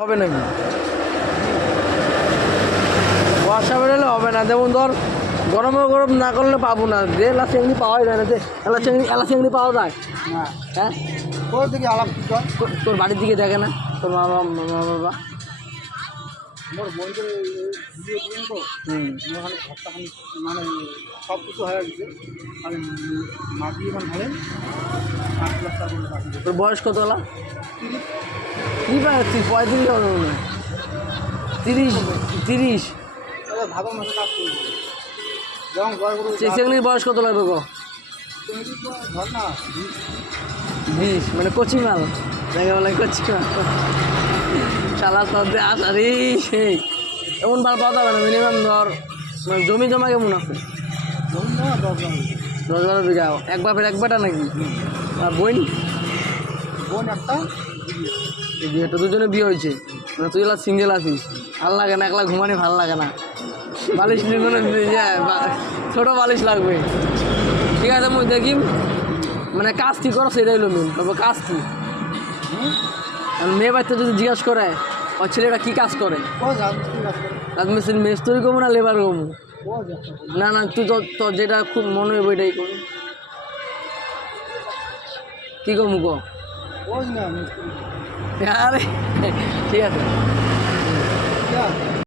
হবে নাকি বর্ষা বেরোলে হবে না। যেমন ধর গরমে গরম না করলে পাবো না, যে এলা চিংড়ি পাওয়াই যায় না, যে এলা চিংড়ি পাওয়া যায়। হ্যাঁ তোর দিকে আলাপ তোর বাড়ির দিকে দেখে না তোর মা বাবা? মোর বন্ধুর ভিডিও দিলেন তো ওখানে ঘরটা মানে সব কিছু হয়ে গেছে। আমি মাটি এখন ঢালেন 8 লাখ টাকা করে পাঠিয়ে তোর বয়স কত হলা? কী পাচ্ছিস 35 হবে মনে হয়, 30 ভালো মাসে কাজ করবো যেমন বয়গুলো সেই চিংড়ির বয়স কত লাগবে গো? ধর না 20 মানে কচি মাল, জায়গা বলে কচি মাল। শালা তোর আসারি সেই এমন মাল পাওয়া যাবে না। মিনিমাম ধর মানে জমি জমা কেমন আছে? ধরুন না 10-12 বিঘা। এক বাপের এক বেটা নাকি? আর বোন? বোন একটা বিয়েটা দুজনে বিয়ে হয়েছে মানে তুই এলা সিঙ্গেল আছিস, ভাল লাগে না, একলা ঘুমানি ভাল লাগে না, বালিশ নিয়ে ছোটো বালিশ লাগবে। ঠিক আছে মুই দেখি মানে কাজ কী করো সেটাই হলো মেন। তবে কাজ কী মেয়ে বাচ্চা যদি জিজ্ঞাসা করে ওর ছেলেটা কী কাজ করে, রাজমিস্ত্রি মিস্ত্রি কমু না লেবার কমু? না না তুই তোর যেটা খুব মনে হয় ওইটাই করবি। কী কমু ক? ওই না আরে ঠিক আছে।